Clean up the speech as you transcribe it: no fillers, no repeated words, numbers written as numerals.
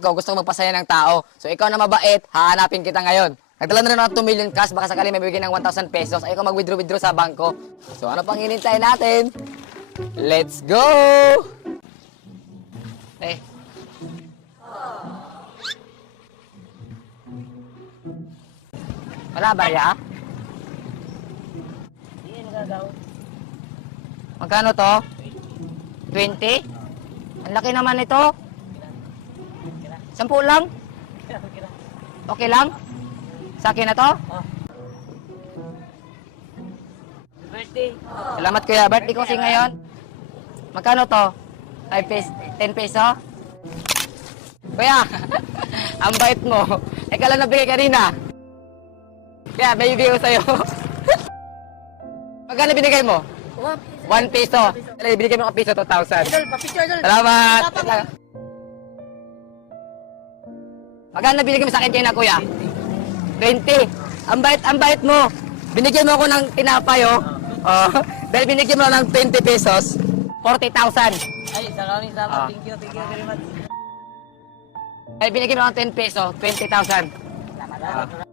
Ikaw gusto ko magpasaya ng tao. So ikaw na mabait, hahanapin kita ngayon. Nagdala na rin ako ng 2 million cash, baka sakali may bibigyan ng 1,000 pesos. Ayoko mag-withdraw sa bangko. So ano pang hinintay natin? Let's go! Eh. Wala ba ya? Magkano to? 20? Ang laki naman ito. 10 lang? Okay lang? Sa akin na to? Birthday. Salamat kuya. Birthday ko kasi ngayon. Magkano to? 5 pesos? 10 peso? Kuya, ang bait mo. Ikaw lang nabigay kanina. Kaya, may bibigay ko sa'yo. Magkano binigay mo? 1 peso. Binigay mo ka piso, 2,000. Salamat. Magkano binigay mo sa akin kayo na kuya? 20. Ang bait mo. Binigyan mo ako ng tinapay, oh. Dahil binigyan mo ng 20 pesos, 40,000. Ay, salamat. Thank you very much. Dahil binigyan mo ng 10 peso, 20,000. Salamat.